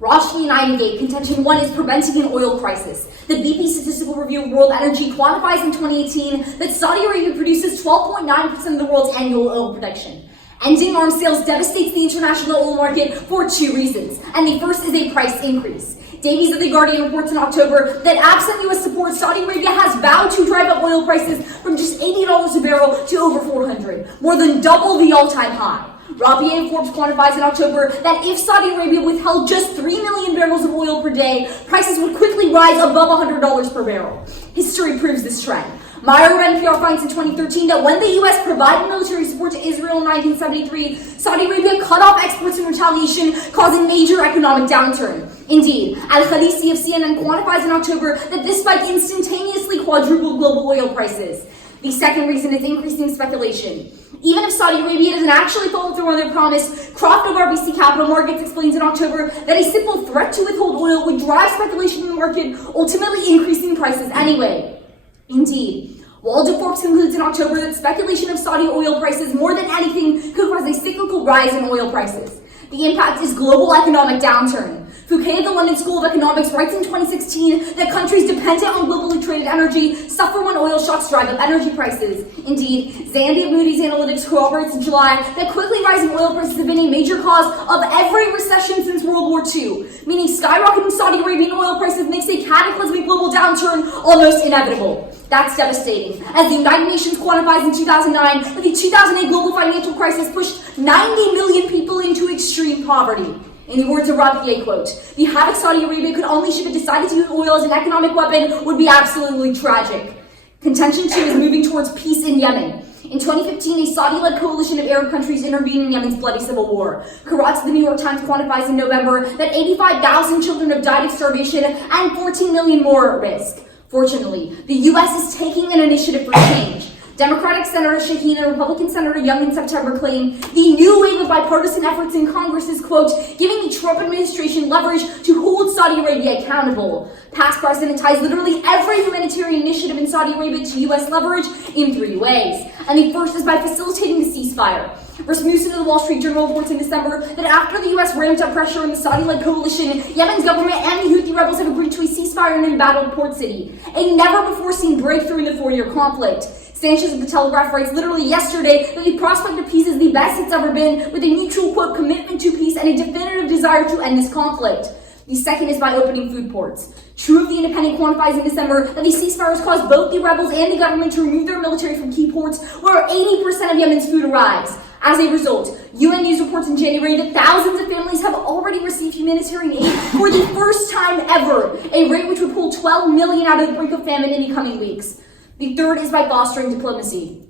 Roshni and Gate contention one is preventing an oil crisis. The BP Statistical Review of World Energy quantifies in 2018 that Saudi Arabia produces 12.9% of the world's annual oil production. Ending arms sales devastates the international oil market for two reasons, and the first is a price increase. Davies of The Guardian reports in October that absent U.S. support, Saudi Arabia has vowed to drive up oil prices from just $80 a barrel to over $400, more than double the all-time high. Rabieh and Forbes quantifies in October that if Saudi Arabia withheld just 3 million barrels of oil per day, prices would quickly rise above $100 per barrel. History proves this trend. Meyer of NPR finds in 2013 that when the U.S. provided military support to Israel in 1973, Saudi Arabia cut off exports in retaliation, causing major economic downturn. Indeed, Al-Khalisi of CNN quantifies in October that this spike instantaneously quadrupled global oil prices. The second reason is increasing speculation. Even if Saudi Arabia doesn't actually follow through on their promise, Croft of RBC Capital Markets explains in October that a simple threat to withhold oil would drive speculation in the market, ultimately increasing prices anyway. Indeed, Waldo Forbes concludes in October that speculation of Saudi oil prices more than anything could cause a cyclical rise in oil prices. The impact is global economic downturn. Fouquet of the London School of Economics writes in 2016 that countries dependent on globally traded energy suffer when oil shocks drive up energy prices. Indeed, Zandy of Moody's Analytics corroborates in July that quickly rising oil prices have been a major cause of every recession since World War II, meaning skyrocketing Saudi Arabian oil prices makes a cataclysmic global downturn almost inevitable. That's devastating, as the United Nations quantifies in 2009 that the 2008 global financial crisis pushed 90 million people into extreme poverty. In the words of Rabieh, quote, "The havoc Saudi Arabia could unleash if it decided to use oil as an economic weapon would be absolutely tragic." Contention 2 is moving towards peace in Yemen. In 2015, a Saudi-led coalition of Arab countries intervened in Yemen's bloody civil war. Karat's The New York Times quantifies in November that 85,000 children have died of starvation and 14 million more at risk. Fortunately, the U.S. is taking an initiative for change. Democratic Senator Shaheen and Republican Senator Young in September claimed the new wave of bipartisan efforts in Congress is, quote, "giving the Trump administration leverage to hold Saudi Arabia accountable." Past president ties literally every humanitarian initiative in Saudi Arabia to U.S. leverage in 3 ways. And the first is by facilitating the ceasefire. Rasmussen of the Wall Street Journal reports in December that after the U.S. ramped up pressure on the Saudi-led coalition, Yemen's government and the Houthi rebels have agreed to a ceasefire in an embattled port city, a never-before-seen breakthrough in the 4-year conflict. Sanchez of The Telegraph writes literally yesterday that the prospect of peace is the best it's ever been, with a mutual, quote, "commitment to peace and a definitive desire to end this conflict." The second is by opening food ports. True of the Independent quantifies in December that the ceasefire has caused both the rebels and the government to remove their military from key ports where 80% of Yemen's food arrives. As a result, UN News reports in January that thousands of families have already received humanitarian aid for the first time ever, a rate which would pull 12 million out of the brink of famine in the coming weeks. The third is by fostering diplomacy.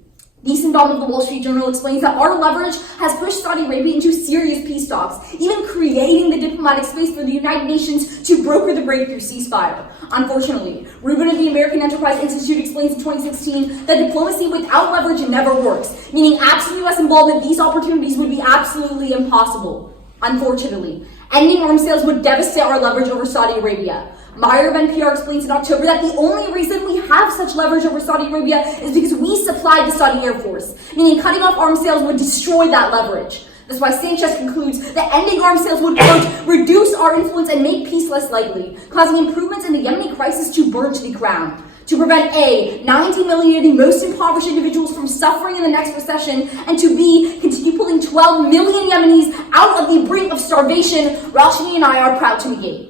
Niesenbaum of the Wall Street Journal explains that our leverage has pushed Saudi Arabia into serious peace talks, even creating the diplomatic space for the United Nations to broker the breakthrough ceasefire. Unfortunately, Rubin of the American Enterprise Institute explains in 2016 that diplomacy without leverage never works, meaning absent U.S. involvement, these opportunities would be absolutely impossible. Unfortunately, ending arms sales would devastate our leverage over Saudi Arabia. Meyer of NPR explains in October that the only reason we have such leverage over Saudi Arabia is because we supplied the Saudi Air Force, meaning cutting off arms sales would destroy that leverage. That's why Sanchez concludes that ending arms sales would, quote, "reduce our influence and make peace less likely, causing improvements in the Yemeni crisis to burn to the ground. To prevent A, 90 million of the most impoverished individuals from suffering in the next recession, and to B, continue pulling 12 million Yemenis out of the brink of starvation, Rashni and I are proud to negate."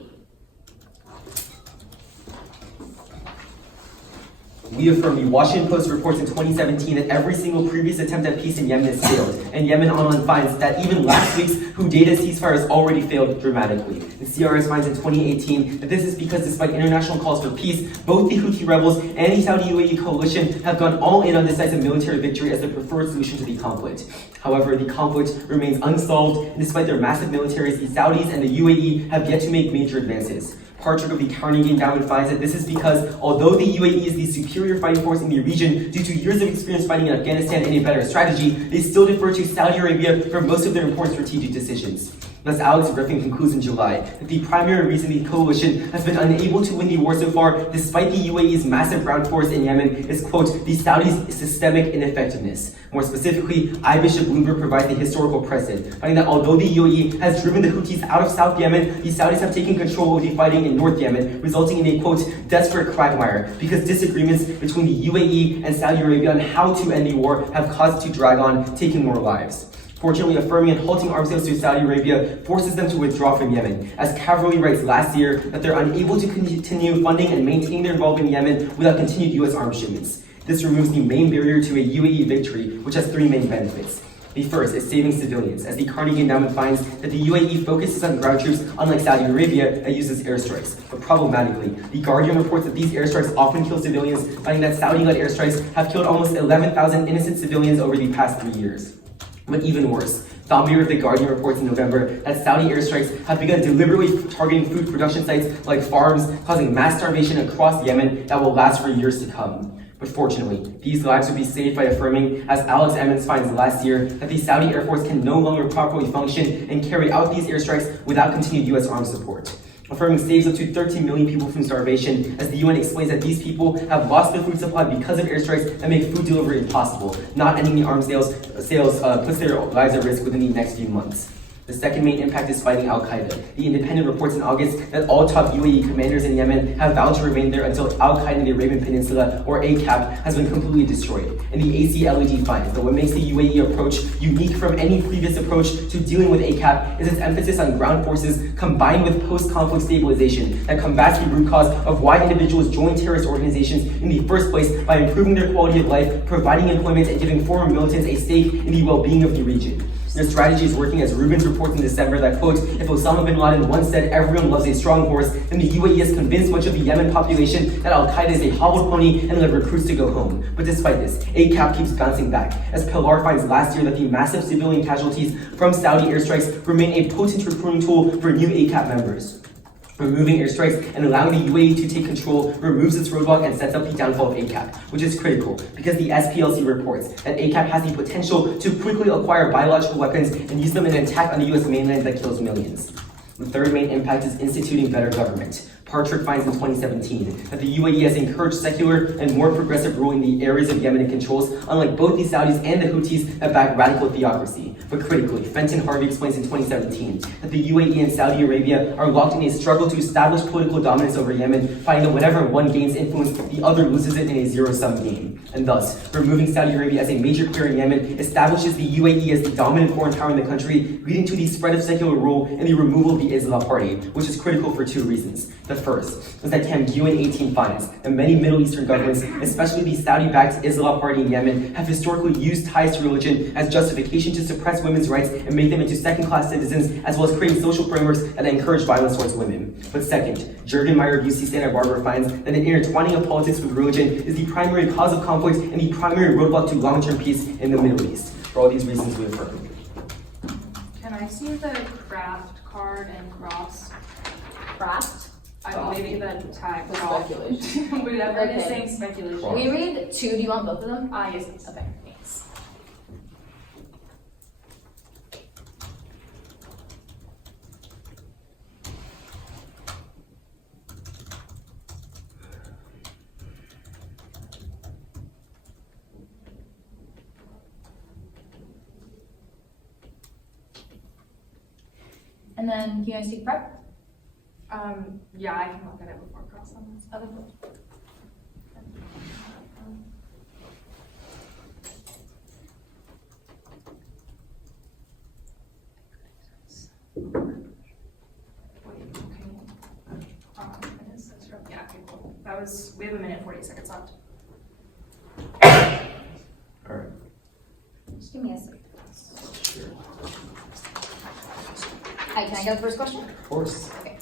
We affirm the Washington Post reports in 2017 that every single previous attempt at peace in Yemen has failed, and Yemen Online finds that even last week's Hudaydah ceasefire has already failed dramatically. The CRS finds in 2018 that this is because despite international calls for peace, both the Houthi rebels and the Saudi-UAE coalition have gone all in on decisive military victory as the preferred solution to the conflict. However, the conflict remains unsolved, and despite their massive militaries, the Saudis and the UAE have yet to make major advances. Partrick of the Carnegie Endowment finds that this is because although the UAE is the superior fighting force in the region due to years of experience fighting in Afghanistan and a better strategy, they still defer to Saudi Arabia for most of their important strategic decisions. Thus, Alex Griffin concludes in July that the primary reason the coalition has been unable to win the war so far, despite the UAE's massive ground force in Yemen, is, quote, the Saudis' systemic ineffectiveness. More specifically, Archbishop Bloomberg provides the historical precedent, finding that although the UAE has driven the Houthis out of South Yemen, the Saudis have taken control of the fighting in North Yemen, resulting in a, quote, desperate quagmire, because disagreements between the UAE and Saudi Arabia on how to end the war have caused it to drag on, taking more lives. Fortunately, affirming and halting arms sales to Saudi Arabia forces them to withdraw from Yemen, as Cavalry writes last year that they're unable to continue funding and maintain their involvement in Yemen without continued U.S. arms shipments. This removes the main barrier to a UAE victory, which has three main benefits. The first is saving civilians, as the Carnegie Endowment finds that the UAE focuses on ground troops, unlike Saudi Arabia, that uses airstrikes. But problematically, The Guardian reports that these airstrikes often kill civilians, finding that Saudi-led airstrikes have killed almost 11,000 innocent civilians over the past 3 years. But even worse, Thombier of The Guardian reports in November that Saudi airstrikes have begun deliberately targeting food production sites like farms, causing mass starvation across Yemen that will last for years to come. But fortunately, these lives would be saved by affirming, as Alex Emmons finds last year, that the Saudi Air Force can no longer properly function and carry out these airstrikes without continued U.S. arms support. Affirming saves up to 13 million people from starvation, as the UN explains that these people have lost their food supply because of airstrikes that make food delivery impossible. Not ending the arms sales puts their lives at risk within the next few months. The second main impact is fighting Al-Qaeda. The Independent reports in August that all top UAE commanders in Yemen have vowed to remain there until Al-Qaeda in the Arabian Peninsula, or ACAP, has been completely destroyed. And the ACLED finds that what makes the UAE approach unique from any previous approach to dealing with ACAP is its emphasis on ground forces combined with post-conflict stabilization that combats the root cause of why individuals join terrorist organizations in the first place by improving their quality of life, providing employment, and giving former militants a stake in the well-being of the region. Their strategy is working, as Rubens reports in December that, quote, if Osama bin Laden once said everyone loves a strong horse, then the UAE has convinced much of the Yemen population that Al-Qaeda is a hobbled pony and led recruits to go home. But despite this, ACAP keeps bouncing back, as Pilar finds last year that the massive civilian casualties from Saudi airstrikes remain a potent recruiting tool for new ACAP members. Removing airstrikes and allowing the UAE to take control removes its roadblock and sets up the downfall of ACAP, which is critical because the SPLC reports that ACAP has the potential to quickly acquire biological weapons and use them in an attack on the US mainland that kills millions. The third main impact is instituting better government. Partrick finds in 2017 that the UAE has encouraged secular and more progressive rule in the areas of Yemen it controls, unlike both the Saudis and the Houthis that back radical theocracy. But critically, Fenton Harvey explains in 2017 that the UAE and Saudi Arabia are locked in a struggle to establish political dominance over Yemen, finding that whenever one gains influence, the other loses it in a zero-sum game. And thus, removing Saudi Arabia as a major player in Yemen establishes the UAE as the dominant foreign power in the country, leading to the spread of secular rule and the removal of the Islah Party, which is critical for two reasons. The first is that Camguin 18 finds that many Middle Eastern governments, especially the Saudi-backed Islah Party in Yemen, have historically used ties to religion as justification to suppress women's rights and make them into second-class citizens, as well as creating social frameworks that encourage violence towards women. But second, Jürgen Meyer of UC Santa Barbara finds that an intertwining of politics with religion is the primary cause of conflict and the primary roadblock to long-term peace in the Middle East. For all these reasons, we affirm. Can I see the craft card and cross? Craft? Maybe the tag. Speculation. Whatever it is Okay. saying speculation. Can we read two? Do you want both of them? Yes, please. Okay, thanks. And then, can you guys take prep? Yeah, I can look at it before cross on this. Okay, cool. Yeah, okay, cool. We have a minute, 40 seconds left. All right. Just give me a second. Sure. Hi, can I get the first question? Of course. Okay.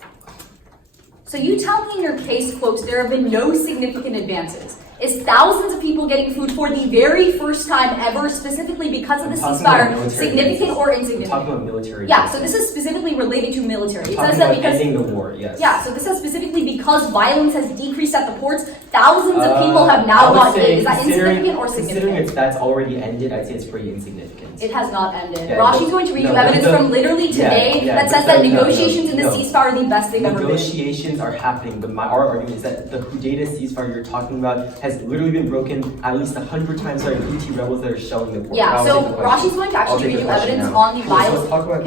So you tell me in your case, quote, there have been no significant advances. Is thousands of people getting food for the very first time ever, specifically because of the ceasefire, significant or insignificant? I'm talking about military. Yeah, so this is specifically related to military. It says talking that about because ending the war, yes. yeah, so this is specifically because violence has decreased at the ports, Thousands of people have now gone in. Is that considering- insignificant or Considering significant? that's already ended, I'd say it's pretty insignificant. It has not ended. Yeah, Rashi's going to read you evidence from literally today that says that negotiations in the ceasefire are the best they've ever been. Negotiations are happening, but our argument is that the Qaeda ceasefire you're talking about has literally been broken at least 100 times by Houthi rebels that are shelling the port. Yeah, so Rashi's going to actually read you evidence on the Cool, so violence. let's talk about,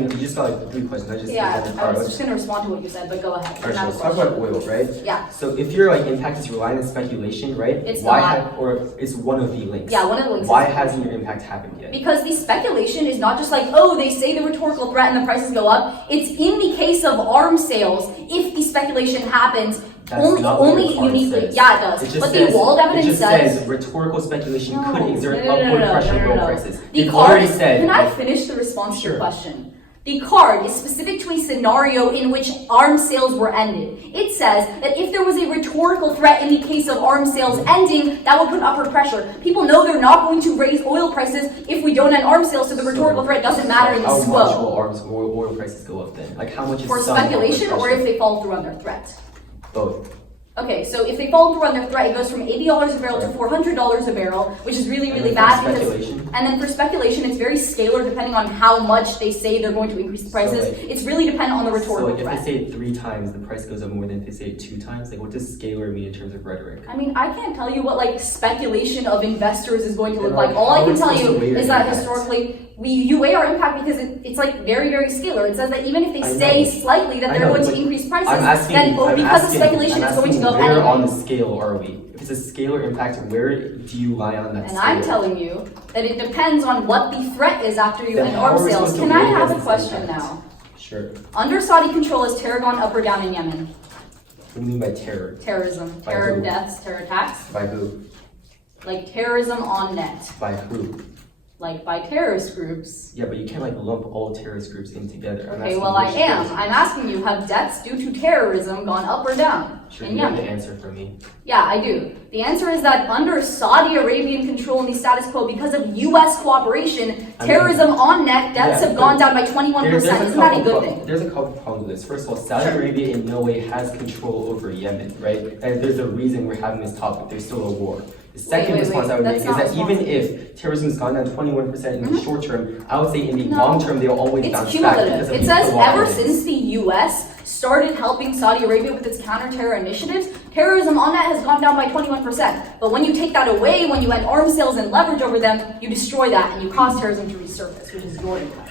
you just got like 3 questions. I was just going to respond to what you said, but go ahead. Alright, so let's talk about oil, right? Yeah. So if your impact is relying on speculation, right? It's why not. or it's one of the links. Yeah, one of the links. Why hasn't your impact happened yet? Because the speculation is not just like, oh, they say the rhetorical threat and the prices go up. It's in the case of arms sales, if the speculation happens, That's only not what the uniquely. says. Yeah, it does. It just But says, the walled evidence it just says rhetorical speculation No, could exert no, upward pressure on oil prices. The You've card already is, said. can I finish the response to your Sure. question? The card is specific to a scenario in which arms sales were ended. It says that if there was a rhetorical threat in the case of arms sales ending, that would put upward pressure. People know they're not going to raise oil prices if we don't end arms sales, so the rhetorical threat doesn't matter in the How much SWO. will oil prices go up then? Like how much is For some speculation upward or if pressure? they follow through on their threat? Both. Okay, so if they follow through on their threat, it goes from $80 a barrel to $400 a barrel, which is really, really bad. And then for speculation, it's very scalar depending on how much they say they're going to increase the prices. So, like, it's really dependent on the So rhetorical like if threat. they say it 3 times, the price goes up more than if they say it 2 times. Like what does scalar mean in terms of rhetoric? I mean, I can't tell you what like speculation of investors is going to look Then, like. like, All I how can are we tell supposed to you weigh is your that impact? historically, you weigh our impact because it's like very, very scalar. It says that even if they I say know. slightly that I they're know, going to but increase prices, I'm asking, then because of speculation, I'm it's going to asking go up where anyway. on the scale are we? If it's a scalar impact, where do you lie on that And scale? I'm telling you that it depends on what the threat is after you Then end how arms are we sales. supposed to Can I weigh have a against question impact? now? Sure. Under Saudi control, has terror gone up or down in Yemen? What do you mean by terror? Terrorism, By terror who? deaths, terror attacks, By who? like terrorism on net, By who? like by terrorist groups. Yeah, but you can't like lump all terrorist groups in together. I'm Okay, asking well I which am. terrorist I'm groups. asking you, have deaths due to terrorism gone up or down Sure, in you have the Yemen? answer for me. Yeah, I do. The answer is that under Saudi Arabian control and the status quo, because of U.S. cooperation, terrorism on net deaths yeah, have gone but down by 21%. Isn't that a good thing? There's a couple problems with this. First of all, Saudi Sure. Arabia in no way has control over Yemen, right? And there's a reason we're having this topic. There's still a war. The second wait, response I would that's make is not that even responsible. if terrorism has gone down 21% in the short term, I would say in the No. long term they'll always It's bounce back because cumulative. of It the says law ever limits. since the U.S. started helping Saudi Arabia with its counter-terror initiatives, terrorism on net has gone down by 21%. But when you take that away, when you end arms sales and leverage over them, you destroy that and you cause terrorism to resurface, which is your impact.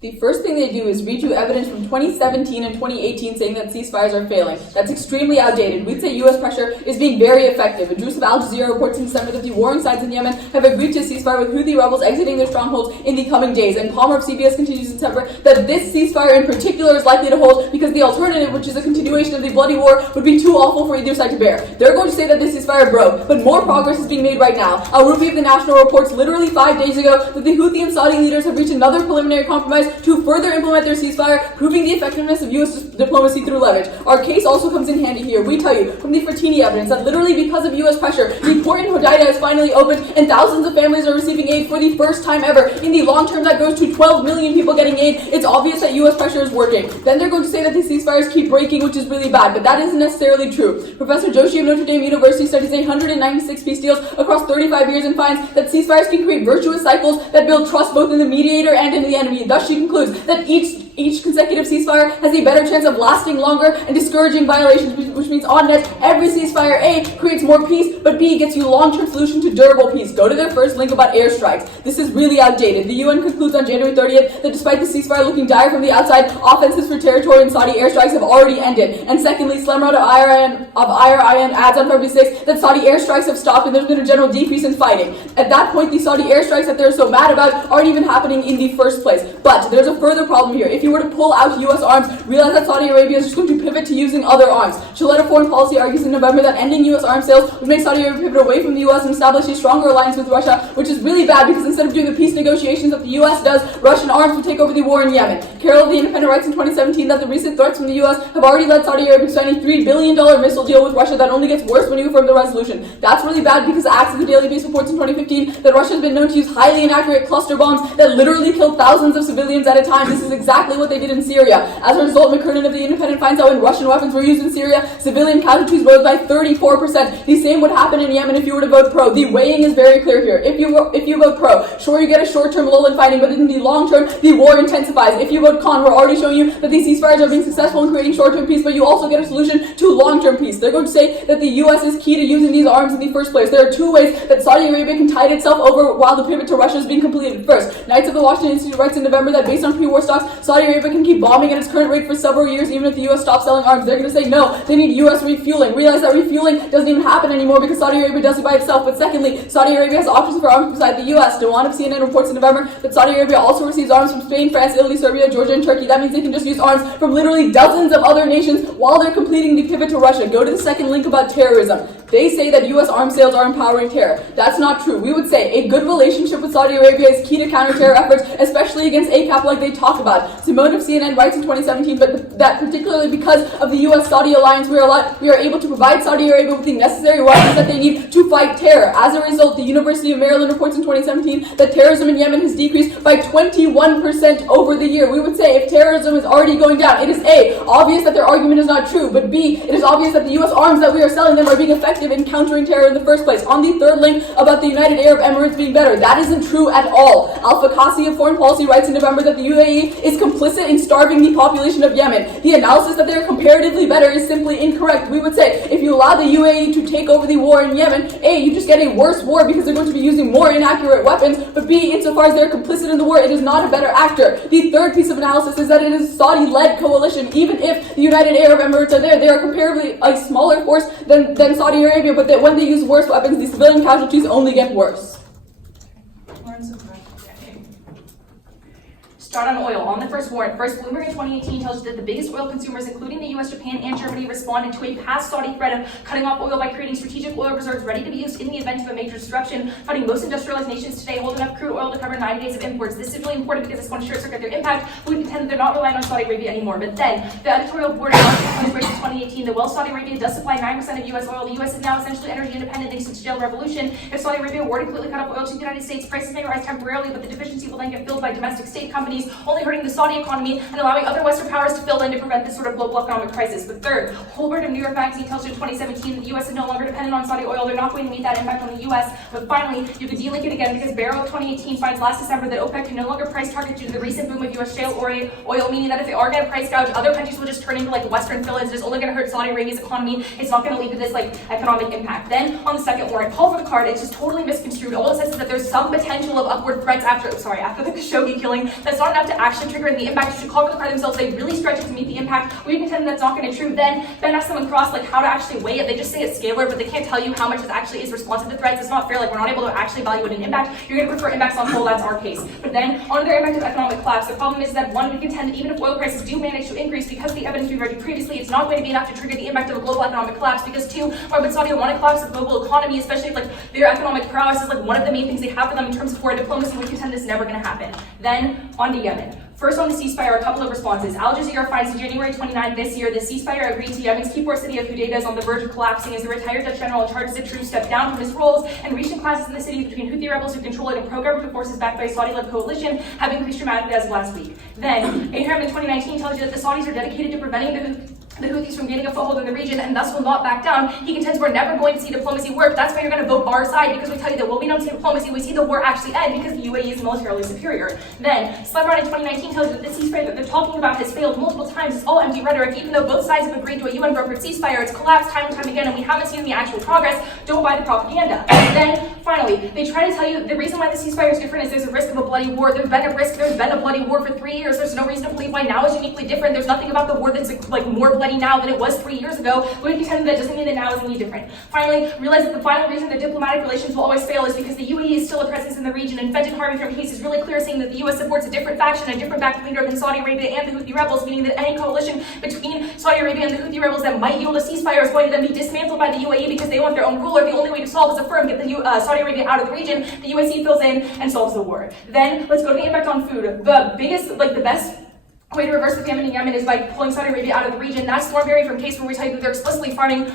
The first thing they do is read you evidence from 2017 and 2018 saying that ceasefires are failing. That's extremely outdated. We'd say U.S. pressure is being very effective. Idris of Al Jazeera reports in December that the warring sides in Yemen have agreed to a ceasefire with Houthi rebels exiting their strongholds in the coming days. And Palmer of CBS continues in September that this ceasefire in particular is likely to hold because the alternative, which is a continuation of the bloody war, would be too awful for either side to bear. They're going to say that this ceasefire broke, but more progress is being made right now. Al-Rufi of the National reports literally 5 days ago that the Houthi and Saudi leaders have reached another preliminary compromise to further implement their ceasefire, proving the effectiveness of U.S. diplomacy through leverage. Our case also comes in handy here. We tell you from the Fertini evidence that literally because of U.S. pressure, the port in Hodeidah has finally opened and thousands of families are receiving aid for the first time ever. In the long term, that goes to 12 million people getting aid. It's obvious that U.S. pressure is working. Then they're going to say that these ceasefires keep breaking, which is really bad, but that isn't necessarily true. Professor Joshi of Notre Dame University studies 196 peace deals across 35 years and finds that ceasefires can create virtuous cycles that build trust both in the mediator and in the enemy. Thus, she concludes that each consecutive ceasefire has a better chance of lasting longer and discouraging violations, which means on net, every ceasefire A creates more peace, but B gets you long-term solution to durable peace. Go to their first link about airstrikes. This is really outdated. The UN concludes on January 30th that despite the ceasefire looking dire from the outside, offenses for territory and Saudi airstrikes have already ended. And secondly, Slemrod of IRIN adds on February 6th that Saudi airstrikes have stopped and there's been a general decrease in fighting. At that point, the Saudi airstrikes that they're so mad about aren't even happening in the first place. But there's a further problem here. If you were to pull out U.S. arms, realize that Saudi Arabia is just going to pivot to using other arms. Shaletta Foreign Policy argues in November that ending U.S. arms sales would make Saudi Arabia pivot away from the U.S. and establish a stronger alliance with Russia, which is really bad because instead of doing the peace negotiations that the U.S. does, Russian arms would take over the war in Yemen. Carroll of The Independent writes in 2017 that the recent threats from the U.S. have already led Saudi Arabia to sign a $3 billion missile deal with Russia that only gets worse when you affirm the resolution. That's really bad because Access to Daily Beast reports in 2015 that Russia has been known to use highly inaccurate cluster bombs that literally killed thousands of civilians at a time. This is exactly exactly what they did in Syria. As a result, McKernan of The Independent finds out when Russian weapons were used in Syria, civilian casualties rose by 34%. The same would happen in Yemen if you were to vote pro. The weighing is very clear here. If you vote pro, sure, you get a short-term lull in fighting, but in the long term, the war intensifies. If you vote con, we're already showing you that these ceasefires are being successful in creating short-term peace, but you also get a solution to long-term peace. They're going to say that the U.S. is key to using these arms in the first place. There are two ways that Saudi Arabia can tide itself over while the pivot to Russia is being completed. First, Knights of the Washington Institute writes in November that based on pre-war stocks, Saudi Arabia can keep bombing at its current rate for several years, even if the U.S. stops selling arms. They're going to say no, they need U.S. refueling. Realize that refueling doesn't even happen anymore because Saudi Arabia does it by itself. But secondly, Saudi Arabia has options for arms beside the U.S. Dewan of CNN reports in November that Saudi Arabia also receives arms from Spain, France, Italy, Serbia, Georgia, and Turkey. That means they can just use arms from literally dozens of other nations while they're completing the pivot to Russia. Go to the second link about terrorism. They say that U.S. arms sales are empowering terror. That's not true. We would say a good relationship with Saudi Arabia is key to counter-terror efforts, especially against ACAP like they talk about. Simone of CNN writes in 2017 that particularly because of the U.S.-Saudi alliance, we are able to provide Saudi Arabia with the necessary weapons that they need to fight terror. As a result, the University of Maryland reports in 2017 that terrorism in Yemen has decreased by 21% over the year. We would say if terrorism is already going down, it is A, obvious that their argument is not true, but B, it is obvious that the U.S. arms that we are selling them are being effective in countering terror in the first place. On the third link about the United Arab Emirates being better, that isn't true at all. Al-Fakasi of Foreign Policy writes in November that the UAE is complicit in starving the population of Yemen. The analysis that they're comparatively better is simply incorrect. We would say if you allow the UAE to take over the war in Yemen, A, you just get a worse war because they're going to be using more inaccurate weapons, but B, insofar as they're complicit in the war, it is not a better actor. The third piece of analysis is that it is a Saudi-led coalition. Even if the United Arab Emirates are there, they are comparatively a smaller force than Saudi Arabia, but that when they use worse weapons, the civilian casualties only get worse. Start on oil. On the first warrant, first Bloomberg in 2018 tells you that the biggest oil consumers, including the US, Japan, and Germany, responded to a past Saudi threat of cutting off oil by creating strategic oil reserves ready to be used in the event of a major disruption. Finding most industrialized nations today hold enough crude oil to cover 90 days of imports. This is really important because it's going to short-circuit their impact. We contend that they're not relying on Saudi Arabia anymore. But then, the editorial board announced in 2018 that while Saudi Arabia does supply 9% of US oil, the US is now essentially energy independent thanks to the shale revolution. If Saudi Arabia were to completely cut off oil to the United States, prices may rise temporarily, but the deficiency will then get filled by domestic state companies, only hurting the Saudi economy and allowing other Western powers to fill in to prevent this sort of global economic crisis. But third, Holbert of New York Magazine tells you in 2017 that the U.S. is no longer dependent on Saudi oil. They're not going to meet that impact on the U.S. But finally, you could delink it again because Barrow of 2018 finds last December that OPEC can no longer price target due to the recent boom of U.S. shale oil, meaning that if they are going to price gouge, other countries will just turn into like Western fill-ins. It's only going to hurt Saudi Arabia's economy. It's not going to lead to this like economic impact. Then on the second warrant, call for the card. It's just totally misconstrued. All it says is that there's some potential of upward threats after the Khashoggi killing. That's not enough to actually trigger the impact. You should call for the card themselves. They really stretch it to meet the impact. We contend that's not going to be true. Then asks them across like how to actually weigh it. They just say it's scalar, but they can't tell you how much it actually is responsive to threats. It's not fair. Like we're not able to actually evaluate an impact. You're going to prefer impacts on coal. That's our case. But then on their impact of economic collapse, the problem is that one, we contend that even if oil prices do manage to increase because of the evidence we've read previously, it's not going to be enough to trigger the impact of a global economic collapse. Because two, why would Saudi want to collapse the global economy, especially if like their economic prowess is like one of the main things they have for them in terms of foreign diplomacy? We contend this is never going to happen. Then on to Yemen. First on the ceasefire, a couple of responses. Al Jazeera finds in January 29th this year, the ceasefire agreed to Yemen's key port city of Hudaydah is on the verge of collapsing as the retired Dutch general in charge of the troops stepped down from his roles, and recent clashes in the city between Houthi rebels who control it and pro-government forces backed by a Saudi-led coalition have increased dramatically as of last week. Then, Abraham in 2019 tells you that the Saudis are dedicated to preventing the Houthis from gaining a foothold in the region and thus will not back down. He contends we're never going to see diplomacy work. That's why you're going to vote our side, because we tell you that, well, we don't see diplomacy, we see the war actually end because the UAE is militarily superior. Then, Slemrod in 2019 tells you that the ceasefire that they're talking about has failed multiple times. It's all empty rhetoric. Even though both sides have agreed to a UN-brokered ceasefire, it's collapsed time and time again, and we haven't seen the actual progress. Don't buy the propaganda. Then, finally, they try to tell you the reason why the ceasefire is different is there's a risk of a bloody war. There's been a bloody war for 3 years. There's no reason to believe why now is uniquely different. There's nothing about the war that's like more bloody now than it was 3 years ago. We contend that doesn't mean that now is any different. Finally, realize that the final reason that diplomatic relations will always fail is because the UAE is still a presence in the region, and Fenton Harvey from case is really clear, saying that the US supports a different faction, a different backed leader than Saudi Arabia and the Houthi rebels, meaning that any coalition between Saudi Arabia and the Houthi rebels that might yield a ceasefire is going to then be dismantled by the UAE because they want their own ruler. The only way to solve is affirm, get the Saudi Arabia out of the region, the UAE fills in and solves the war. Then let's go to the impact on food. The biggest, the best way to reverse the famine in Yemen is by pulling Saudi Arabia out of the region. That's the more vary from case where we tell you that they're explicitly farming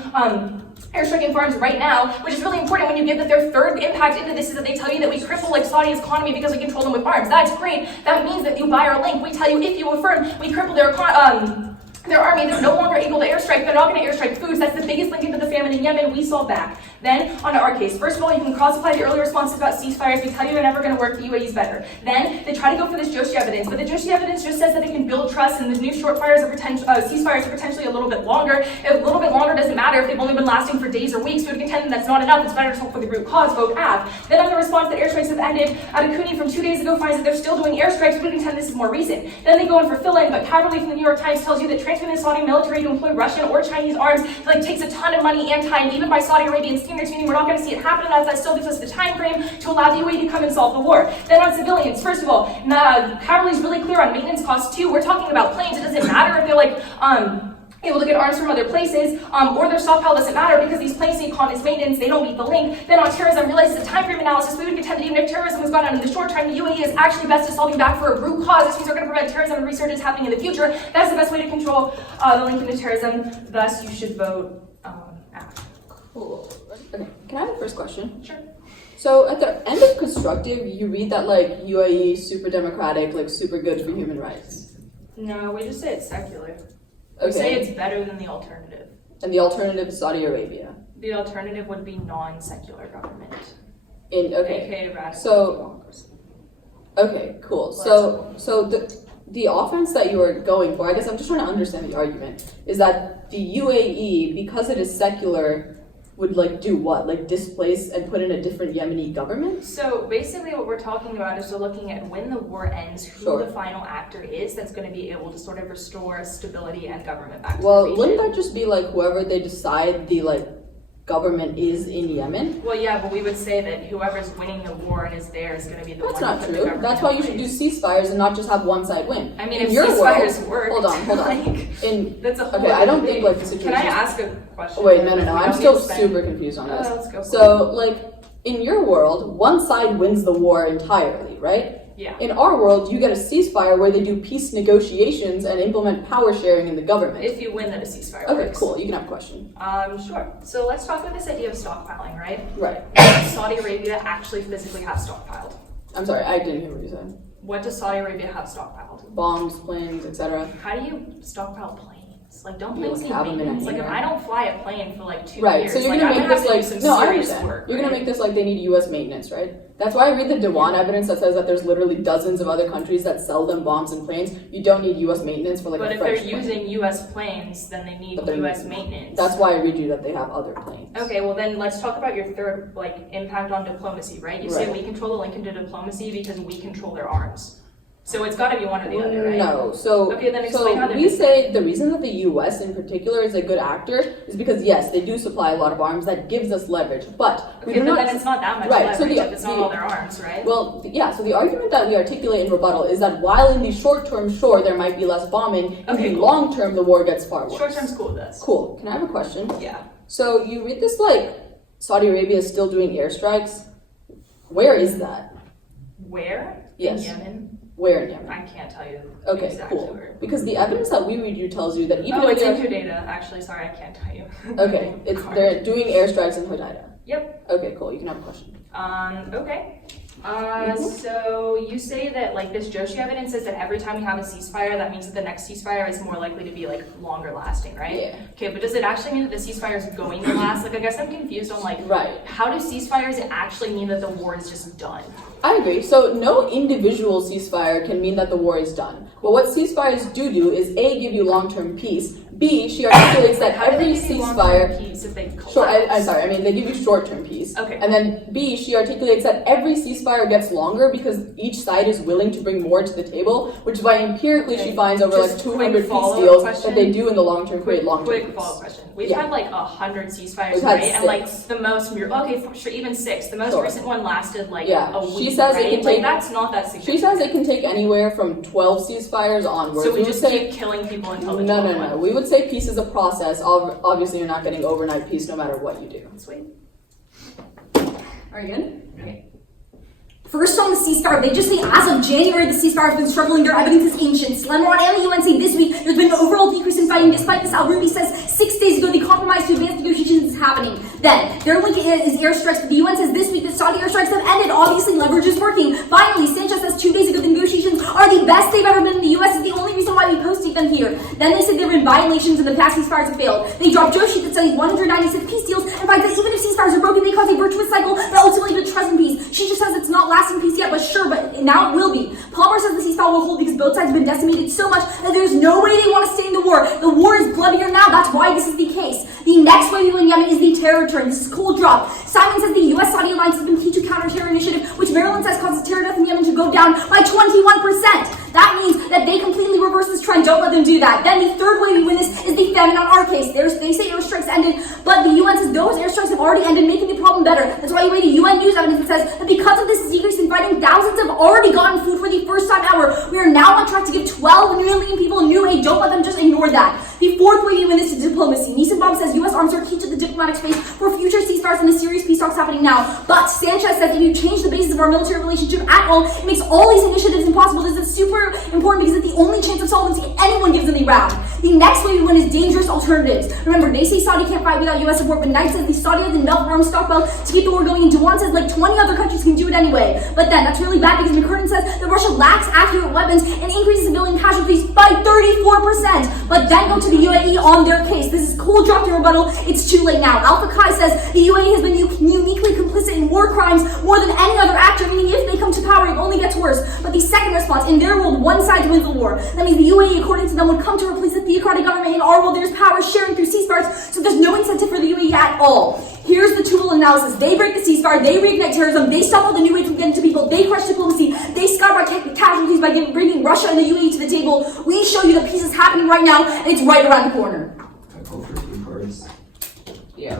airstriking farms right now, which is really important when you give that their third impact into this is that they tell you that we cripple like Saudi's economy because we control them with arms. That's great. That means that you buy our link. We tell you if you affirm we cripple their army, they're no longer able to airstrike. They're not going to airstrike foods. That's the biggest link into the famine in Yemen. We saw that. Then, on to our case. First of all, you can cross-apply the early responses about ceasefires. We tell you they're never going to work. The UAE's better. Then, they try to go for this Joshi evidence, but the Joshi evidence just says that they can build trust, and the new ceasefires are potentially a little bit longer. A little bit longer doesn't matter if they've only been lasting for days or weeks. We would contend that that's not enough. It's better to hope for the root cause. Vote have. Then, on the response that airstrikes have ended, Adekuni from 2 days ago finds that they're still doing airstrikes. We would contend this is more recent. Then they go in for fill-in, but Caverly from the New York Times tells you that transferring the Saudi military to employ Russian or Chinese arms takes a ton of money and time, even by Saudi Arabian standards, meaning we're not going to see it happen, and that still gives us the time frame to allow the UAE to come and solve the war. Then on civilians, first of all, Caverly's really clear on maintenance costs too. We're talking about planes. It doesn't matter if they're able to get arms from other places, or their stockpile doesn't matter because these planes need continuous maintenance, they don't meet the link. Then on terrorism, realize it's a time frame analysis. We would contend that even if terrorism was gone on in the short term, the UAE is actually best at solving back for a root cause. This means we're going to prevent terrorism and resurgence happening in the future. That's the best way to control the link into terrorism. Thus, you should vote AF. Cool. Okay, can I have the first question? Sure. So at the end of constructive, you read that UAE super democratic, super good for human rights. No, we just say it's secular. Okay. We say it's better than the alternative. And the alternative is Saudi Arabia. The alternative would be non-secular government. Okay. AKA radical So democracy. okay, cool. Well, So the offense that you are going for, I guess I'm just trying to understand the argument, is that the UAE, because it is secular, would do what? Displace and put in a different Yemeni government? So basically what we're talking about is we're looking at when the war ends, who Sure. the final actor is that's going to be able to sort of restore stability and government back to the Well, region. wouldn't that just be whoever they decide the government is in Yemen? Well, yeah, but we would say that whoever's winning the war and is there is going to be the That's one not to put the true. government That's in why you should do place. ceasefires and not just have one side win. I mean, in if your ceasefires world, work, hold on. That's a whole okay. I don't debate. think the situation. Can I ask a question? Oh, wait, no. We I'm don't still need to spend- super confused on this. Let's go for So, in your world, one side wins the war entirely, right? Yeah. In our world, you get a ceasefire where they do peace negotiations and implement power sharing in the government. If you win, then a ceasefire Okay, works. cool. You can have a question. Sure. So let's talk about this idea of stockpiling, right? Right. Does Saudi Arabia actually physically have stockpiled? I'm sorry, I didn't hear what you said. What does Saudi Arabia have stockpiled? Bombs, planes, etc. How do you stockpile planes? Don't You planes don't need have them in maintenance? If anywhere. I don't fly a plane for 2 Right, years, so you're I'm gonna make have to do this some no, I serious understand. work. You're gonna right? make this they need U.S. maintenance, right? That's why I read the Dewan evidence that says that there's literally dozens of other countries that sell them bombs and planes. You don't need U.S. maintenance for But a if they're French plane. using U.S. planes, then they need But they're- U.S. maintenance. That's why I read you that they have other planes. Okay, well then let's talk about your third impact on diplomacy, right? You say Right. we control the link into diplomacy because we control their arms. So it's got to be one or the other, right? No, so Okay, then explain how they're we different. say the reason that the U.S. in particular is a good actor is because yes, they do supply a lot of arms that gives us leverage, but we Okay, do but not. then it's not that much Right, leverage so if it's not all their arms, right? Well, yeah, so the argument that we articulate in rebuttal is that while in the short term, sure, there might be less bombing, in Okay, the cool. long term, the war gets far worse. Short term's cool with this. Cool. Can I have a question? Yeah. So you read this Saudi Arabia is still doing airstrikes. Where is that? Where? Yes. In Yemen? Where in Yemen? I can't tell you Okay, exactly cool. where. Because the evidence that we read you tells you that even Oh, if it's they're- in Qaeda, actually. Sorry, I can't tell you. Okay, they're doing airstrikes in Hodeidah. Yep. Okay, cool. You can have a question. Okay. Mm-hmm. So you say that this Joshi evidence says that every time we have a ceasefire, that means that the next ceasefire is more likely to be longer lasting, right? Yeah. Okay, but does it actually mean that the ceasefire is going to last? I guess I'm confused on Right. how do ceasefires actually mean that the war is just done? I agree. So no individual ceasefire can mean that the war is done. But what ceasefires do is A, give you long-term peace. B, she articulates that How do every they give you ceasefire. long-term peace if they collapse? Sure, I'm sorry. I mean, they give you short-term peace. Okay. And then B, she articulates that every ceasefire gets longer because each side is willing to bring more to the table, which is why empirically she Okay. finds over Just 200 quick peace follow-up deals question. that they do in the long term create long-term Quick peace. follow-up question. We've Yeah. had 100 ceasefires, We've had right? six. And the most, okay, for sure, even 6. The most Sure. recent one lasted Yeah. a week, She says it right? can take- that's not that significant. She says it can take anywhere from 12 ceasefires onwards. So we would just say, keep killing people until the No. 12th one. We would say peace is a process. Obviously, you're not getting overnight peace no matter what you do. Sweet. Are you good? Okay. First on the ceasefire, they just say as of January, the ceasefire has been struggling. Their evidence is ancient. Slemrod and the UN say this week there's been an overall decrease in fighting. Despite this, Al-Rubi says 6 days ago the compromise to advance negotiations is happening. Then, their link is airstrikes, but the UN says this week that Saudi airstrikes have ended. Obviously, leverage is working. Finally, Sanchez says 2 days ago the negotiations are the best they've ever been in the US. Is the only reason why we posted them here. Then they said there have been violations and the past ceasefires have failed. They dropped Joshi that studies 196 peace deals and finds that even if ceasefires are broken, they cause a virtuous cycle that ultimately betrays peace. She just says it's not lasting peace yet, but sure, but now it will be. Palmer says the ceasefire will hold because both sides have been decimated so much that there's no way they want to stay in the war. The war is bloodier now, that's why this is the case. The next wave in Yemen is the terror turn. This is cold drop. Simon says the US-Saudi alliance has been key to counter-terror initiative, which Maryland says causes terror death in Yemen to go down by 21%. That means that they completely reverse this trend. Don't let them do that. Then the third way we win this is the famine on our case. They say airstrikes ended, but the UN says those airstrikes have already ended, making the problem better. That's why you read the UN news evidence that says that because of this decrease in fighting, thousands have already gotten food for the first time ever. We are now on track to give 12 million people new aid. Don't let them just ignore that. The fourth way we win this is diplomacy. Nissenbaum says US arms are key to the diplomatic space for future ceasefires and the serious peace talks happening now. But Sanchez says if you change the basis of our military relationship at all, it makes all these initiatives impossible. This is super important because it's the only chance of solvency anyone gives in the round. The next way we win is dangerous alternatives. Remember, they say Saudi can't fight without US support, but Knight says the Saudi has enough arms stockpile to keep the war going, and Dewan says like 20 other countries can do it anyway. But then, that's really bad because McCurtain says that Russia lacks accurate weapons and increases civilian casualties by 34%. But then go to the UAE on their case. This is cool drop to rebuttal. It's too late now. Alpha Kai says the UAE has been uniquely complicit in war crimes more than any other actor, meaning if they come to power, it only gets worse. But the second response, in their world, one side wins the war. That means the UAE, according to them, would come to replace the theocratic government. In our world, there's power sharing through ceasefires, so there's no incentive for the UAE at all. Here's the tool analysis. They break the ceasefire, they reignite terrorism, they stop all the new aid from getting to people, they crush diplomacy, they skyrocket casualties by bringing Russia and the UAE to the table. We show you that peace is happening right now, and it's right around the corner. Yeah.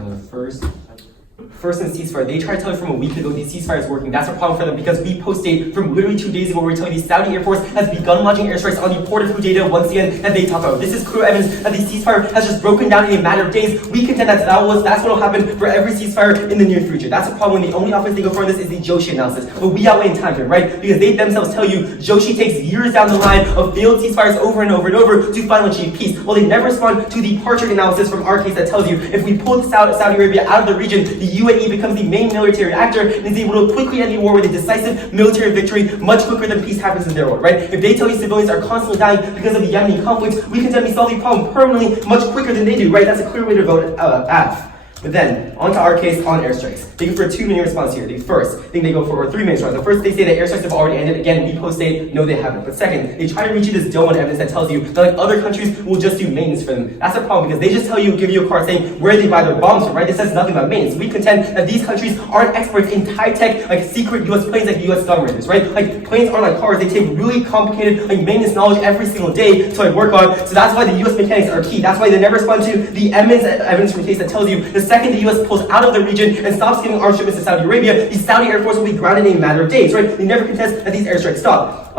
First in ceasefire, they tried to tell you from a week ago the ceasefire is working. That's a problem for them because we posted from literally 2 days ago where we tell you the Saudi Air Force has begun launching airstrikes on the port of Hodeida once again that they talk about. This is clear evidence that the ceasefire has just broken down in a matter of days. We contend that's what will happen for every ceasefire in the near future. That's a problem when the only offense they go for this is the Joshi analysis. But we outweigh in time here, right? Because they themselves tell you Joshi takes years down the line of failed ceasefires over and over and over to finally achieve peace. Well, they never respond to the departure analysis from our case that tells you if we pull Saudi Arabia out of the region, the UAE becomes the main military actor and is able to quickly end the war with a decisive military victory much quicker than peace happens in their world, right? If they tell you civilians are constantly dying because of the Yemeni conflict, we can we solve the problem permanently much quicker than they do, right? That's a clear way to vote F. But then, on to our case on airstrikes. They go for a 2-minute response here. The first thing they go for, or 3 minutes response. The first, they say that airstrikes have already ended. Again, we post-date, no they haven't. But second, they try to reach you this Doman evidence that tells you that like other countries will just do maintenance for them. That's a problem because they just give you a card saying where they buy their bombs from, right? This says nothing about maintenance. We contend that these countries aren't experts in high-tech, like secret US planes like the US government is, right? Like planes aren't like cars. They take really complicated like maintenance knowledge every single day to work on. So that's why the US mechanics are key. That's why they never respond to the evidence from the case that tells you the second the US pulls out of the region and stops giving arms shipments to Saudi Arabia, the Saudi Air Force will be grounded in a matter of days, right? They never contest that these airstrikes stop.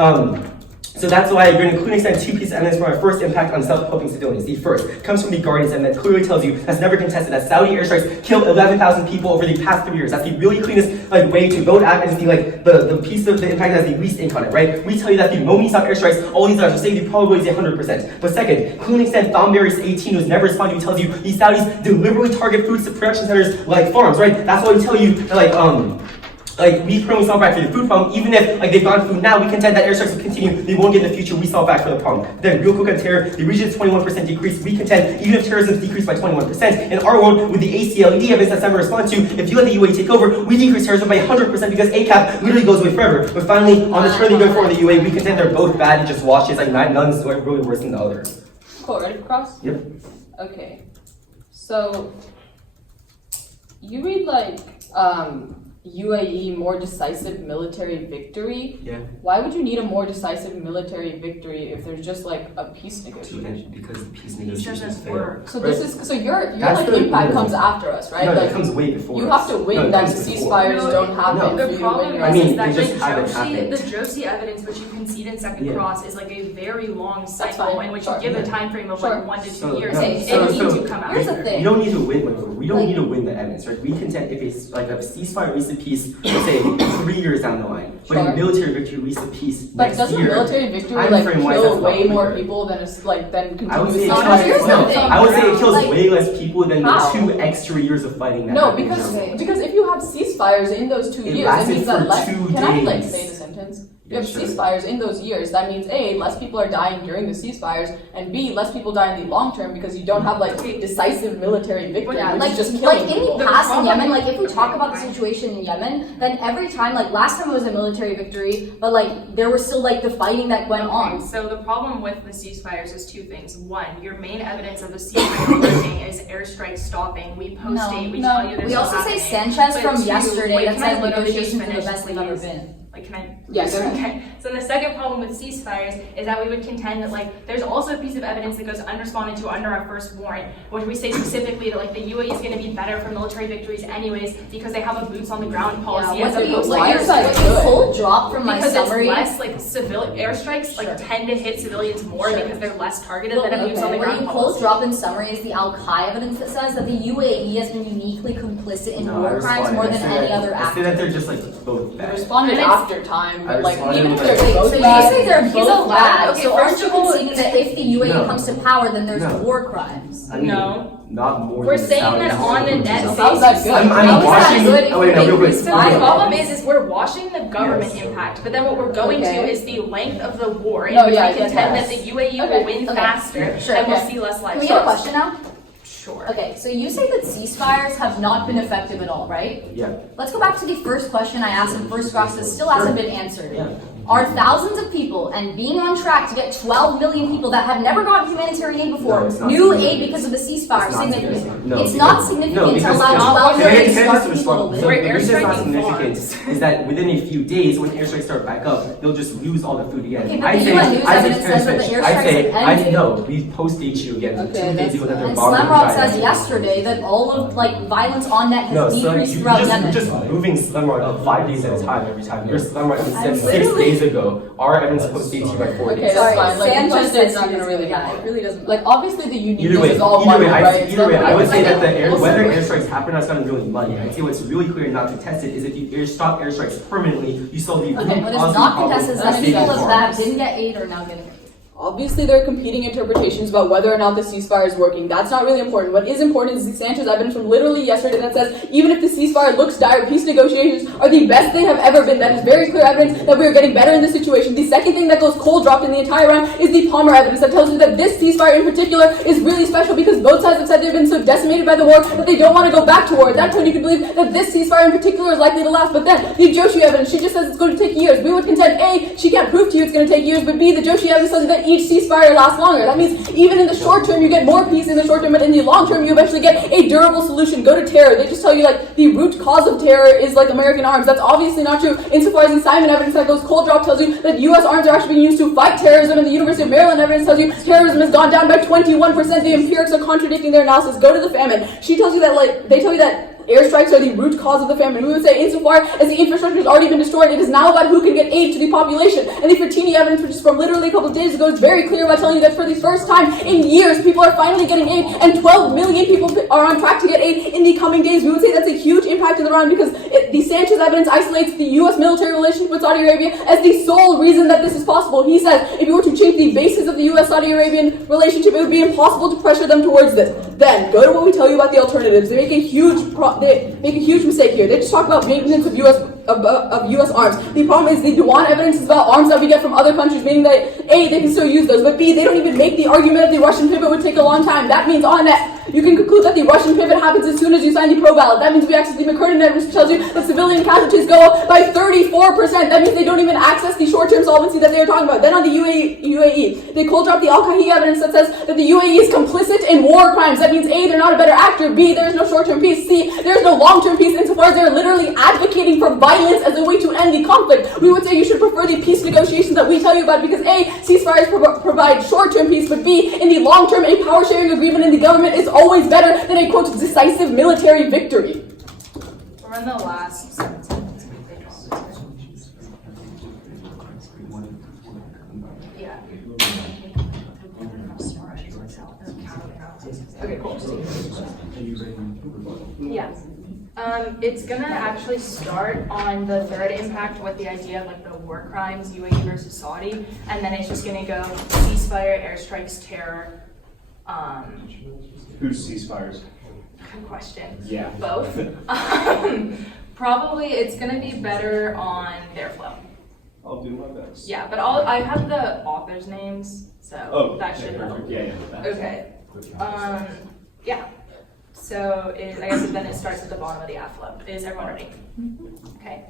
So that's why you're going to include extend 2 pieces of evidence from our first impact on self-helping civilians. The first comes from the Guardian's and that clearly tells you that's never contested that Saudi airstrikes killed 11,000 people over the past 3 years. That's the really cleanest way to vote at, and it's the piece of the impact that has the least ink on it, right? We tell you that the moment you stop airstrikes, all these others say the probability is 100%. But second, including extend Thomberry's 18 who's never responded, who tells you these Saudis deliberately target food production centers like farms, right? That's why we tell you that we currently solve back for the food problem, even if they've gone food now, we contend that airstrikes will continue, they won't get in the future, we solve back for the problem. Then real quick on terror, the region's 21% decrease, we contend even if terrorism decreased by 21%, in our world with the ACLED evidence that's never responded to, if you let the UAE take over, we decrease terrorism by 100% because ACAP literally goes away forever. But finally, on the turn they go for in the UAE, we contend they're both bad and just washes, none's really worse than the other. Cool, ready for cross? Yep. Okay. So you read UAE more decisive military victory. Yeah. Why would you need a more decisive military victory if there's just a peace negotiation? Because the peace negotiations fail. So this is your the impact comes after us, right? No, it comes way before. You have to win that ceasefires don't happen. The problem is that the Joshi evidence, which you concede in second cross, is a very long cycle in which you give a time frame of 1 to 2 years. It needs to come out. Here's the thing. We don't need to win. We don't need to win the evidence, right? We contend if a ceasefire recently to peace, let's say 3 years down the line. But Sure. a military victory leads to peace But next doesn't year. a military victory Time like frame-wise, kill that's not way more clear. people than I would say it continuous kills, here's the no, thing. I would say it kills Like- way less people than the How? 2 extra years of fighting that No, happened. because if you have ceasefires in those 2 It years, it lasted means that for less. 2 Can I like days. say the sentence? You Yeah, have sure. ceasefires in those years. That means A, less people are dying during the ceasefires, and B, less people die in the long term because you don't have like decisive military victory, Yeah, which like, is just killing like in people. the past in Yemen, like if we talk about the situation in Yemen, then every time, like last time it was a military victory, but like there was still like the fighting that went on. So the problem with the ceasefires is 2 things. One, your main evidence of the ceasefire working is airstrikes stopping. We post date, we tell you this We is also say happening. Sanchez But from 2, yesterday wait, that can I says literally just negotiations are the finish, best they've ever please? been. Like, can I? Yeah, go ahead. Okay. So the second problem with ceasefires is that we would contend that like there's also a piece of evidence that goes unresponded to under our first warrant, which we say specifically that like the UAE is going to be better for military victories anyways because they have a boots on the ground policy Yeah, as what opposed the to why is that good? whole drop from my because summary. it's less like civilian airstrikes like Sure. tend to hit civilians more Sure. because they're less targeted But than a boots on the what ground you policy. cold drop in summary is the Al-Qaeda evidence that says that the UAE has been uniquely complicit in No, I war crimes responded. more I than say any that- other I say actor. that they're just like both You bad. responded And it's- after time, I but like responded even if with they're like- both So you bad, say they're He's both a bad. Okay, So aren't first you of all- conceding that if the UAE No. comes to power, then there's No. war crimes? I mean, No. not more We're than saying Saudis that on the and net Egypt. How's that good? I'm How is that watching. good if Oh, wait, you no, real quick. increase The violence? problem is we're watching the government Yes. impact, but then what we're going Okay. to is the length of the war, in No, which yeah, we contend yes. that the UAE Okay, will win okay. faster, Sure, and we'll okay. see less lives. Can we get a question now? Sure. Okay, so you say that ceasefires have not been effective at all, right? Yeah. Let's go back to the first question I asked in first class that still hasn't been answered. Yeah. Are thousands of people and being on track to get 12 million people that have never gotten humanitarian aid before No, it's not new significant. aid because of the ceasefire It's not significant? significant. No, It's because- not significant to because- allow not 12 what million it is. starving So people to the live. We're reason it's not airstriking significant farms. is that within a few days, when airstrikes start back up, they'll just lose all the food again. Okay, but the UN news evidence says that the airstrikes have ended. no, we post date you again. Okay, 2 days ago that they're And bombing Slamrock China. says yesterday that all of like violence on net No, has so decreased you're throughout just, Yemen. you're just moving Slamrock up 5 days at a time every time. Your Slamrock was I said 6 literally- days ago. Our evidence post dates you by 4 Okay, days. that's fine. Like, Sanchez Sanchez said is not gonna really yeah, matter. it really doesn't. Like obviously the Either uniqueness way, is all money, right? I would say that the Also- whether airstrikes happen or not is not really money. I'd say what's really clear and not contested is if you stop airstrikes permanently, you solve the root Okay, what is cause of the not problem contested is of that baby people that farms. didn't get aid are now getting it. Obviously, there are competing interpretations about whether or not the ceasefire is working. That's not really important. What is important is the Sanchez evidence from literally yesterday that says even if the ceasefire looks dire, peace negotiations are the best they have ever been. That is very clear evidence that we are getting better in this situation. The second thing that goes cold dropped in the entire round is the Palmer evidence that tells you that this ceasefire in particular is really special because both sides have said they've been so decimated by the war that they don't want to go back to war. At that point, you can believe that this ceasefire in particular is likely to last. But then the Joshi evidence, she just says it's going to take years. We would contend A, she can't prove to you it's going to take years, but B, the Joshi evidence says that each ceasefire lasts longer. That means even in the short term, you get more peace in the short term, but in the long term, you eventually get a durable solution. Go to terror. They just tell you like the root cause of terror is like American arms. That's obviously not true. Insofar as the Simon evidence that goes cold drop tells you that U.S. arms are actually being used to fight terrorism, and the University of Maryland evidence tells you terrorism has gone down by 21%. The empirics are contradicting their analysis. Go to the famine. She tells you that like they tell you that airstrikes are the root cause of the famine. We would say insofar as the infrastructure has already been destroyed, it is now about who can get aid to the population. And the Fertini evidence, which is from literally a couple of days ago, is very clear by telling you that for the first time in years, people are finally getting aid, and 12 million people are on track to get aid in the coming days. We would say that's a huge impact to the round because the Sanchez evidence isolates the U.S. military relationship with Saudi Arabia as the sole reason that this is possible. He says if you were to change the basis of the U.S.-Saudi Arabian relationship, it would be impossible to pressure them towards this. Then, go to what we tell you about the alternatives. They make a huge mistake here. They just talk about maintenance of U.S. arms. The problem is the Dewan evidence is about arms that we get from other countries, meaning that A, they can still use those, but B, they don't even make the argument that the Russian pivot would take a long time. That means on that, you can conclude that the Russian pivot happens as soon as you sign the pro-ballot. That means we access the McCurtain evidence, which tells you that civilian casualties go up by 34%. That means they don't even access the short-term solvency that they are talking about. Then on the UAE, they cold drop the Al-Qaeda evidence that says that the UAE is complicit in war crimes. That means A, they're not a better actor. B, there's no short-term peace. C, there's no long-term peace insofar as they're literally advocating for violence as a way to end the conflict. We would say you should prefer the peace negotiations that we tell you about because A, ceasefires provide short-term peace, but B, in the long-term, a power-sharing agreement in the government is always better than a, quote, decisive military victory. We're in the last 7 seconds. Yeah. Okay, cool. Yeah. It's gonna actually start on the third impact with the idea of like the war crimes, UAE versus Saudi, and then it's just gonna go ceasefire, airstrikes, terror. Whose ceasefires? Good question. Yeah. Both. Probably it's gonna be better on their flow. I'll do my best. Yeah, but I have the authors' names, so that should help. perfect. Yeah. Okay. Yeah. So I guess then it starts at the bottom of the AFLA. Is everyone ready? Okay.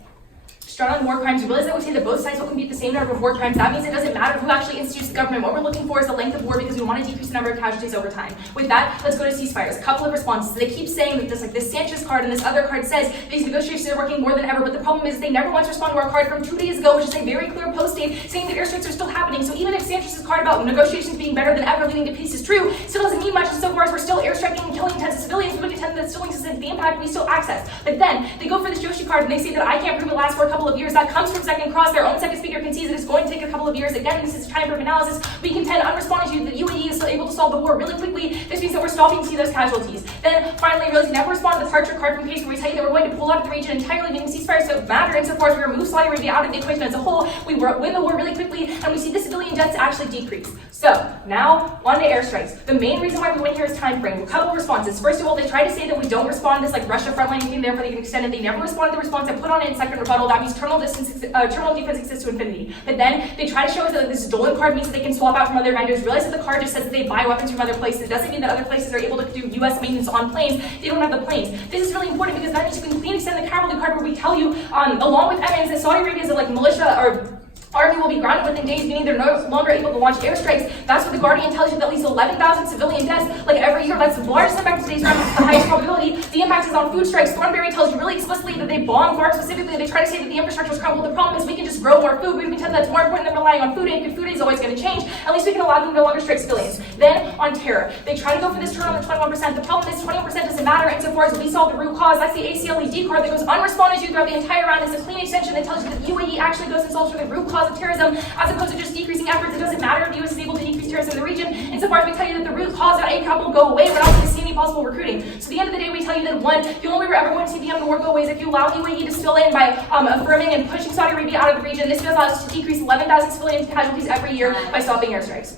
Start on war crimes. You realize that we say that both sides will compete the same number of war crimes. That means it doesn't matter who actually institutes the government. What we're looking for is the length of war because we want to decrease the number of casualties over time. With that, let's go to ceasefires. A couple of responses. They keep saying that this Sanchez card and this other card says these negotiations are working more than ever, but the problem is they never once respond to our card from 2 days ago, which is a very clear posting saying that airstrikes are still happening. So even if Sanchez's card about negotiations being better than ever leading to peace is true, still doesn't mean much insofar as we're still airstriking and killing intensive civilians. We would contend that still exists the impact we still access. But then they go for this Yoshi card and they say that I can't prove it lasts for a couple of years. That comes from Second Cross. Their own second speaker concedes that it's going to take a couple of years. Again, this is time-proof analysis. We contend, unresponding to the UAE is still able to solve the war really quickly. This means that we're stopping to see those casualties. Then finally, realize you never respond to the departure card from case where we tell you that we're going to pull out of the region entirely, meaning ceasefire so matter insofar as we remove Saudi Arabia out of the equation as a whole. We win the war really quickly, and we see the civilian deaths actually decrease. So now on to airstrikes. The main reason why we win here is time frame. A couple of responses. First of all, they try to say that we don't respond to this like Russia frontline thing, therefore they can extend it. They never respond to the response. I put on it in second rebuttal. That means terminal defense exists to infinity. But then they try to show us that this Dolan card means that they can swap out from other vendors. Realize that the card just says that they buy weapons from other places. It doesn't mean that other places are able to do U.S. maintenance on planes. They don't have the planes. This is really important because that means you can clean extend the cavalry card where we tell you, along with Evans, that Saudi Arabia is like militia or army will be grounded within days, meaning they're no longer able to launch airstrikes. That's what the Guardian tells you, that at least 11,000 civilian deaths, like every year. That's the largest impact of today's round. It's the highest probability. The impact is on food strikes. Thornberry tells you really explicitly that they bomb FARC specifically. They try to say that the infrastructure is crumbled. The problem is we can just grow more food. We pretend that's more important than relying on food aid, because food aid is always going to change. At least we can allow them to no longer strike civilians. Then on terror, they try to go for this turn on the 21%. The problem is 21% doesn't matter insofar as we solve the root cause. That's the ACLED card that goes unresponded to throughout the entire round. It's a clean extension that tells you that the UAE actually goes and solves for the root cause of terrorism, as opposed to just decreasing efforts. It doesn't matter if the U.S. is able to decrease terrorism in the region. Insofar as we tell you that the root cause of ACAP will go away, we're not going to see any possible recruiting. So at the end of the day, we tell you that one, the only way we're ever going to see the Yemen war go away is if you allow the UAE to spill in by affirming and pushing Saudi Arabia out of the region. This allows us to decrease 11,000 civilian casualties every year by stopping airstrikes.